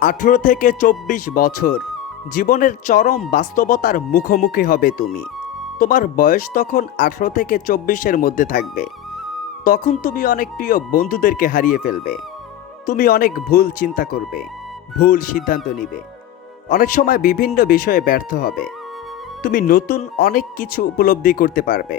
18 থেকে 24 বছর জীবনের চরম বাস্তবতার মুখোমুখি হবে তুমি। তোমার বয়স তখন 18 থেকে 24-এর মধ্যে থাকবে। তখন তুমি অনেক প্রিয় বন্ধুদেরকে হারিয়ে ফেলবে। তুমি অনেক ভুল চিন্তা করবে, ভুল সিদ্ধান্ত নিবে, অনেক সময় বিভিন্ন বিষয়ে ব্যর্থ হবে। তুমি নতুন অনেক কিছু উপলব্ধি করতে পারবে।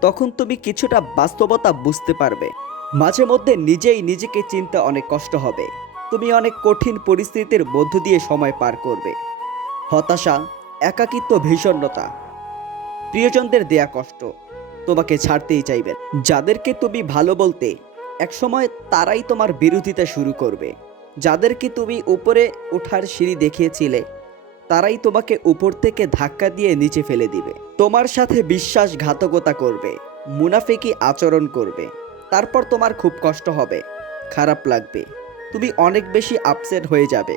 তখন তুমি কিছুটা বাস্তবতা বুঝতে পারবে। মাঝে মধ্যে নিজেই নিজেকে চিনতে অনেক কষ্ট হবে। তুমি অনেক কঠিন পরিস্থিতির মধ্য দিয়ে সময় পার করবে। হতাশা, একাকিত্ব, ভীষণতা, প্রিয়জনদের দেয়া কষ্ট তোমাকে ছাড়তেই চাইবেন। যাদেরকে তুমি ভালো বলতে একসময় তারাই তোমার বিরোধিতা শুরু করবে। যাদেরকে তুমি উপরে ওঠার সিঁড়ি দেখিয়েছিলে তারাই তোমাকে উপর থেকে ধাক্কা দিয়ে নিচে ফেলে দিবে। তোমার সাথে বিশ্বাসঘাতকতা করবে, মুনাফিকি আচরণ করবে। তারপর তোমার খুব কষ্ট হবে, খারাপ লাগবে, তুমি অনেক বেশি আপসেট হয়ে যাবে।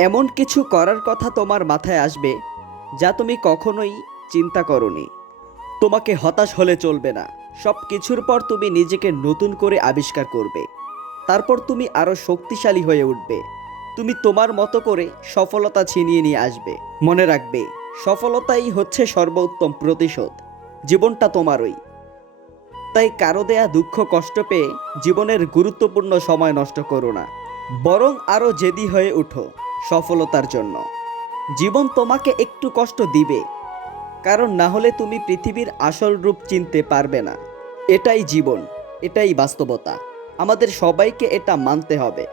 এমন কিছু করার কথা তোমার মাথায় আসবে যা তুমি কখনোই চিন্তা করনি। তোমাকে হতাশ হলে চলবে না। সব কিছুর পর তুমি নিজেকে নতুন করে আবিষ্কার করবে। তারপর তুমি আরও শক্তিশালী হয়ে উঠবে। তুমি তোমার মতো করে সফলতা ছিনিয়ে নিয়ে আসবে। মনে রাখবে, সফলতাই হচ্ছে সর্বোত্তম প্রতিশোধ। জীবনটা তোমারই। তাই কারো দেয়া দুঃখ কষ্ট পেয়ে জীবনের গুরুত্বপূর্ণ সময় নষ্ট করো না। বরং আরও জেদি হয়ে ওঠো সফলতার জন্য। জীবন তোমাকে একটু কষ্ট দিবে, কারণ না হলে তুমি পৃথিবীর আসল রূপ চিনতে পারবে না। এটাই জীবন, এটাই বাস্তবতা। আমাদের সবাইকে এটা মানতে হবে।